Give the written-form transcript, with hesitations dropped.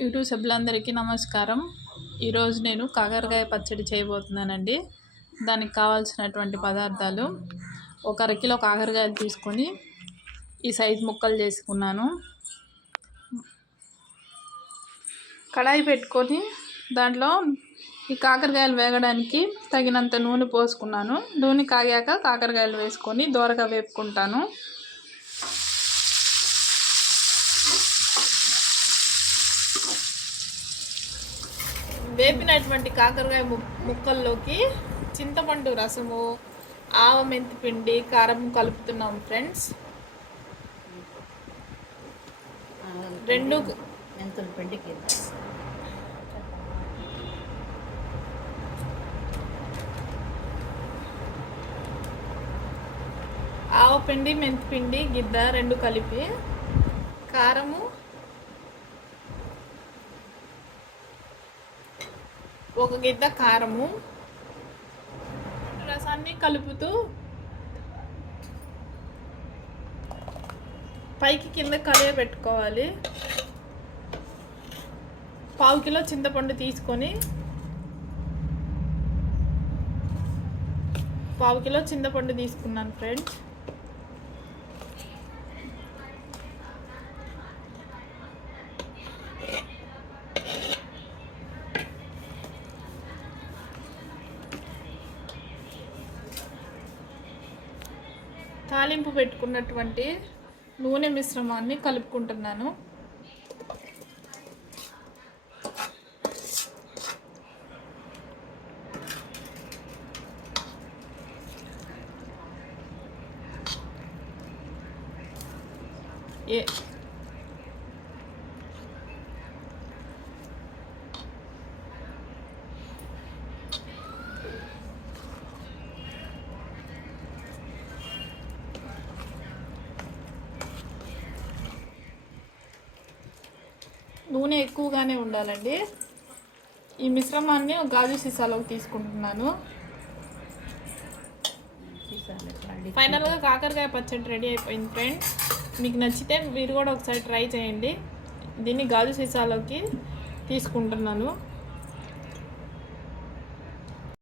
YouTube సభ్యులందరికీ నమస్కారం. ఈరోజు నేను కాకరకాయ పచ్చడి చేయబోతున్నానండి. దానికి కావాల్సినటువంటి పదార్థాలు: ఒక అరకిలో కాకరకాయలు తీసుకొని ఈ సైజు ముక్కలు చేసుకున్నాను. కడాయి పెట్టుకొని దాంట్లో ఈ కాకరకాయలు వేగడానికి తగినంత నూనె పోసుకున్నాను. నూనె కాగాక కాకరకాయలు వేసుకొని దోరగా వేపుకుంటాను. వేపినటువంటి కాకరకాయ ముక్కల్లోకి చింతపండు రసము, ఆవ మెంతి పిండి, కారం కలుపుతున్నాం ఫ్రెండ్స్. మెంతుల పిండికి ఆవ పిండి, మెంతి పిండి గిద్ద రెండు కలిపి, కారము, ఒక గిద్ద కారము, రసాన్ని కలుపుతూ పైకి కింద కలియ పెట్టుకోవాలి. పావు కిలో చింతపండు తీసుకొని తీసుకున్నాను ఫ్రెండ్స్. తాలింపు పెట్టుకున్నటువంటి నూనె మిశ్రమాన్ని కలుపుకుంటున్నాను. నూనె ఎక్కువగానే ఉండాలండి. ఈ మిశ్రమాన్ని గాజు సీసాలోకి తీసుకుంటున్నాను. ఫైనల్గా కాకరకాయ పచ్చడి రెడీ అయిపోయింది ఫ్రెండ్స్. మీకు నచ్చితే మీరు కూడా ఒకసారి ట్రై చేయండి. దీన్ని గాజు సీసాలోకి తీసుకుంటున్నాను.